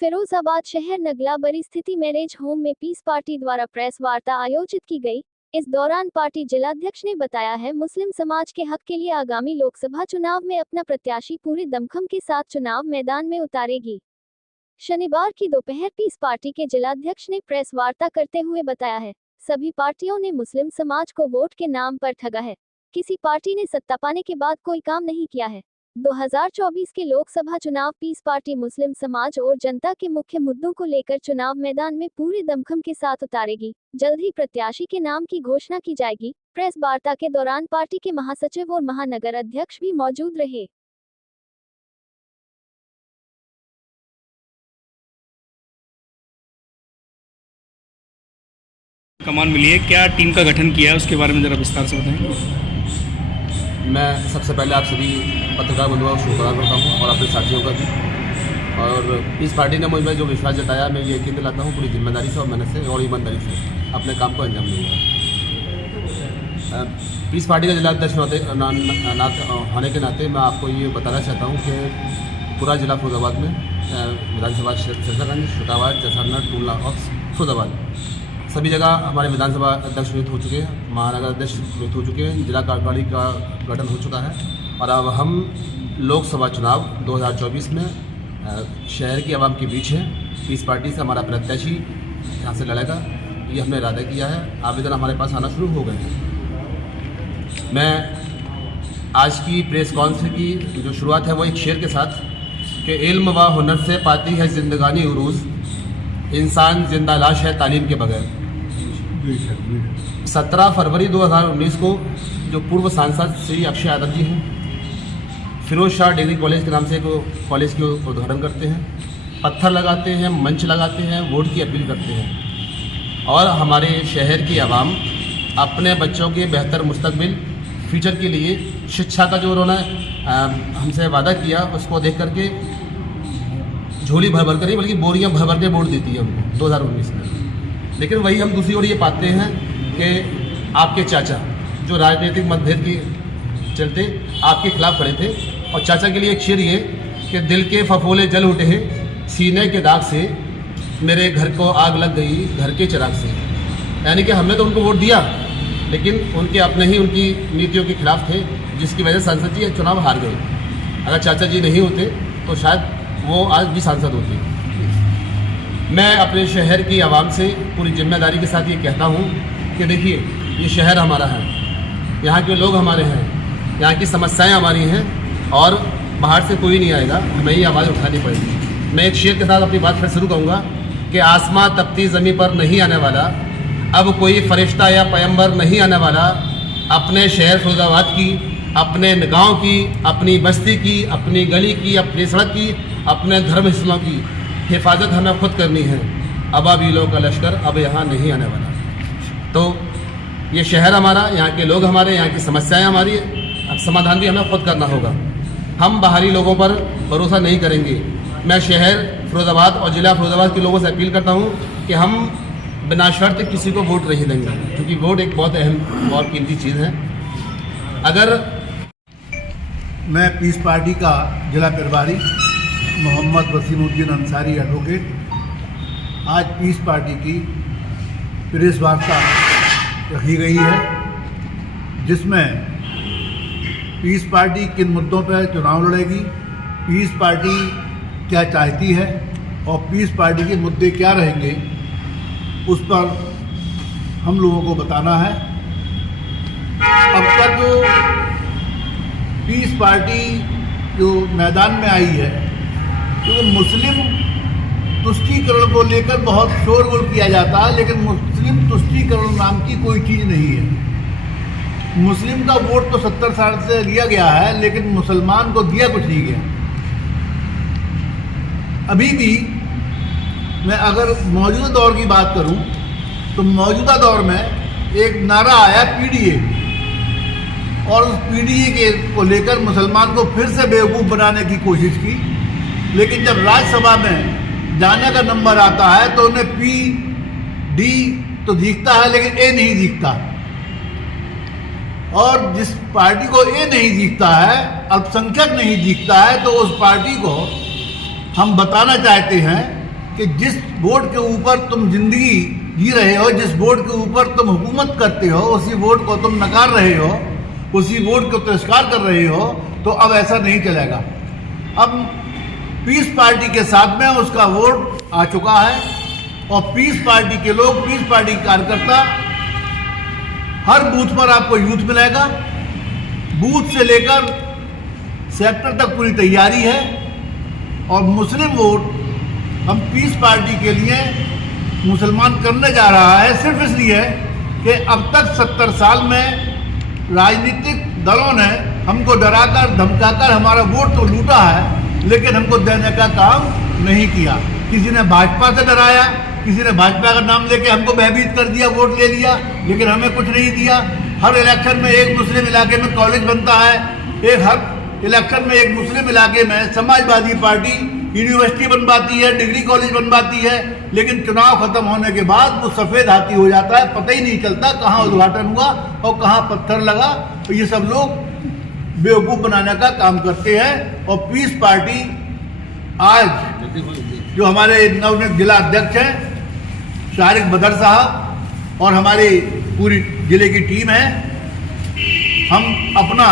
फिरोजाबाद शहर नगलाबरी स्थित marriage home में पीस पार्टी द्वारा प्रेस वार्ता आयोजित की गई। इस दौरान पार्टी जिलाध्यक्ष ने बताया है मुस्लिम समाज के हक के लिए आगामी लोकसभा चुनाव में अपना प्रत्याशी पूरे दमखम के साथ चुनाव मैदान में उतारेगी। शनिवार की दोपहर पीस पार्टी के जिलाध्यक्ष ने प्रेस वार्ता करते हुए बताया है सभी पार्टियों ने मुस्लिम समाज को वोट के नाम पर ठगा है। किसी पार्टी ने सत्ता पाने के बाद कोई काम नहीं किया है। 2024 के लोकसभा चुनाव पीस पार्टी मुस्लिम समाज और जनता के मुख्य मुद्दों को लेकर चुनाव मैदान में पूरे दमखम के साथ उतारेगी। जल्द ही प्रत्याशी के नाम की घोषणा की जाएगी। प्रेस वार्ता के दौरान पार्टी के महासचिव और महानगर अध्यक्ष भी मौजूद रहे। कमान मिली है, क्या टीम का गठन किया है, उसके बारे में जरा विस्तार से बताएं। मैं सबसे पहले आप सभी पत्रकार बंधुओं को शुक्रिया करता हूँ और अपने साथियों का भी। और इस पार्टी ने मुझ में जो विश्वास जताया, मैं ये यकीन दिलाता हूँ पूरी जिम्मेदारी से और मेहनत से और ईमानदारी से अपने काम को अंजाम दूंगा। इस पार्टी का जिलाध्यक्ष होने के नाते मैं आपको ये बताना चाहता हूँ कि पूरा जिला फिरोजाबाद में विधानसभा सिरसागंज, छोटाबाद, जैसलमेर, टूला और फिरोजाबाद सभी जगह हमारे विधानसभा अध्यक्ष नियुक्त हो चुके हैं, महानगर अध्यक्ष नियुक्त हो चुके हैं, जिला कार्यकारिणी का गठन हो चुका है और अब हम लोकसभा चुनाव 2024 में शहर की आवाम के बीच है। पीस पार्टी से हमारा प्रत्याशी यहाँ से लड़ेगा, ये हमने इरादा किया है। आवेदन हमारे पास आना शुरू हो गए हैं। मैं आज की प्रेस कॉन्फ्रेंस की जो शुरुआत है वो एक शेर के साथ कि इल्म व हुनर से पाती है जिंदगानी उरूज, इंसान जिंदा लाश है तालीम के बगैर। 17 फरवरी 2019 को जो पूर्व सांसद श्री अक्षय यादव जी हैं, फिरोज शाह डिग्री कॉलेज के नाम से कॉलेज के उद्घाटन करते हैं, पत्थर लगाते हैं, मंच लगाते हैं, वोट की अपील करते हैं और हमारे शहर की आवाम अपने बच्चों के बेहतर मुस्तकबिल फ्यूचर के लिए शिक्षा का जो उन्होंने हमसे वादा किया उसको देख करके झोली भर भर कर ही बल्कि बोरियां भर भर के वोट देती है हमको 2019 में। लेकिन वही हम दूसरी ओर ये पाते हैं कि आपके चाचा जो राजनीतिक मतभेद के चलते आपके खिलाफ खड़े थे और चाचा के लिए एक शेर ये कि दिल के फफोले जल उठे हैं सीने के दाग से, मेरे घर को आग लग गई घर के चिराग से। यानी कि हमने तो उनको वोट दिया लेकिन उनके अपने ही उनकी नीतियों के खिलाफ थे, जिसकी वजह से सांसद जी चुनाव हार गए। अगर चाचा जी नहीं होते तो शायद वो आज भी सांसद होती। मैं अपने शहर की आवाम से पूरी जिम्मेदारी के साथ ये कहता हूँ कि देखिए ये शहर हमारा है, यहाँ के लोग हमारे हैं, यहाँ की समस्याएं हमारी हैं और बाहर से कोई नहीं आएगा, हमें ही आवाज़ उठानी पड़ेगी। मैं एक शेर के साथ अपनी बात फिर शुरू करूँगा कि आसमां तपती ज़मीन पर नहीं आने वाला, अब कोई फरिश्ता या पैगंबर नहीं आने वाला। अपने शहर फिरोजाबाद की, अपने गाँव की, अपनी बस्ती की, अपनी गली की, अपनी सड़क की, अपने धर्म स्थलों की हिफाजत हमें खुद करनी है। अबाबीलों का लश्कर अब यहाँ नहीं आने वाला। तो ये शहर हमारा, यहाँ के लोग हमारे, यहाँ की समस्याएं हमारी, अब समाधान भी हमें खुद करना होगा। हम बाहरी लोगों पर भरोसा नहीं करेंगे। मैं शहर फिरोजाबाद और ज़िला फिरोजाबाद के लोगों से अपील करता हूँ कि हम बिना शर्त किसी को वोट नहीं देंगे, क्योंकि वोट एक बहुत अहम और कीमती चीज़ है। अगर मैं पीस पार्टी का जिला प्रभारी मोहम्मद वसीमुद्दीन अंसारी एडवोकेट, आज पीस पार्टी की प्रेस वार्ता रखी गई है जिसमें पीस पार्टी किन मुद्दों पर चुनाव लड़ेगी, पीस पार्टी क्या चाहती है और पीस पार्टी के मुद्दे क्या रहेंगे उस पर हम लोगों को बताना है। अब तक पीस पार्टी जो मैदान में आई है, तो मुस्लिम तुष्टीकरण को लेकर बहुत शोरगुल किया जाता है, लेकिन मुस्लिम तुष्टीकरण नाम की कोई चीज़ नहीं है। मुस्लिम का वोट तो 70 साल से लिया गया है, लेकिन मुसलमान को दिया कुछ नहीं गया। अभी भी मैं अगर मौजूदा दौर की बात करूं तो मौजूदा दौर में एक नारा आया पीडीए, और उस पीडीए के को लेकर मुसलमान को फिर से बेवकूफ़ बनाने की कोशिश की। लेकिन जब राज्यसभा में जाने का नंबर आता है तो उन्हें PD तो दिखता है लेकिन A नहीं दिखता। और जिस पार्टी को A नहीं दिखता है, अल्पसंख्यक नहीं दिखता है, तो उस पार्टी को हम बताना चाहते हैं कि जिस बोर्ड के ऊपर तुम जिंदगी जी रहे हो, जिस बोर्ड के ऊपर तुम हुकूमत करते हो, उसी बोर्ड को तुम नकार रहे हो, उसी बोर्ड को तिरस्कार कर रहे हो, तो अब ऐसा नहीं चलेगा। अब पीस पार्टी के साथ में उसका वोट आ चुका है और पीस पार्टी के लोग, पीस पार्टी के कार्यकर्ता, हर बूथ पर आपको यूथ मिलेगा। बूथ से लेकर सेक्टर तक पूरी तैयारी है और मुस्लिम वोट हम पीस पार्टी के लिए मुसलमान करने जा रहा है, सिर्फ इसलिए कि अब तक 70 साल में राजनीतिक दलों ने हमको डराकर धमकाकर हमारा वोट तो लूटा है, लेकिन हमको देने का काम नहीं किया। किसी ने भाजपा से डराया, किसी ने भाजपा का नाम लेके हमको भयभीत कर दिया, वोट ले लिया, लेकिन हमें कुछ नहीं दिया। हर इलेक्शन में एक मुस्लिम इलाके में कॉलेज बनता है, हर इलेक्शन में एक मुस्लिम इलाके में समाजवादी पार्टी यूनिवर्सिटी बनवाती है, डिग्री कॉलेज बनवाती है, लेकिन चुनाव खत्म होने के बाद वो सफ़ेद हाथी हो जाता है, पता ही नहीं चलता कहाँ उद्घाटन हुआ और कहाँ पत्थर लगा। तो ये सब लोग बेवकूफ़ बनाने का काम करते हैं। और पीस पार्टी आज जो हमारे नवनियुक्त जिला अध्यक्ष हैं शारिक बदर साहब और हमारी पूरी जिले की टीम है, हम अपना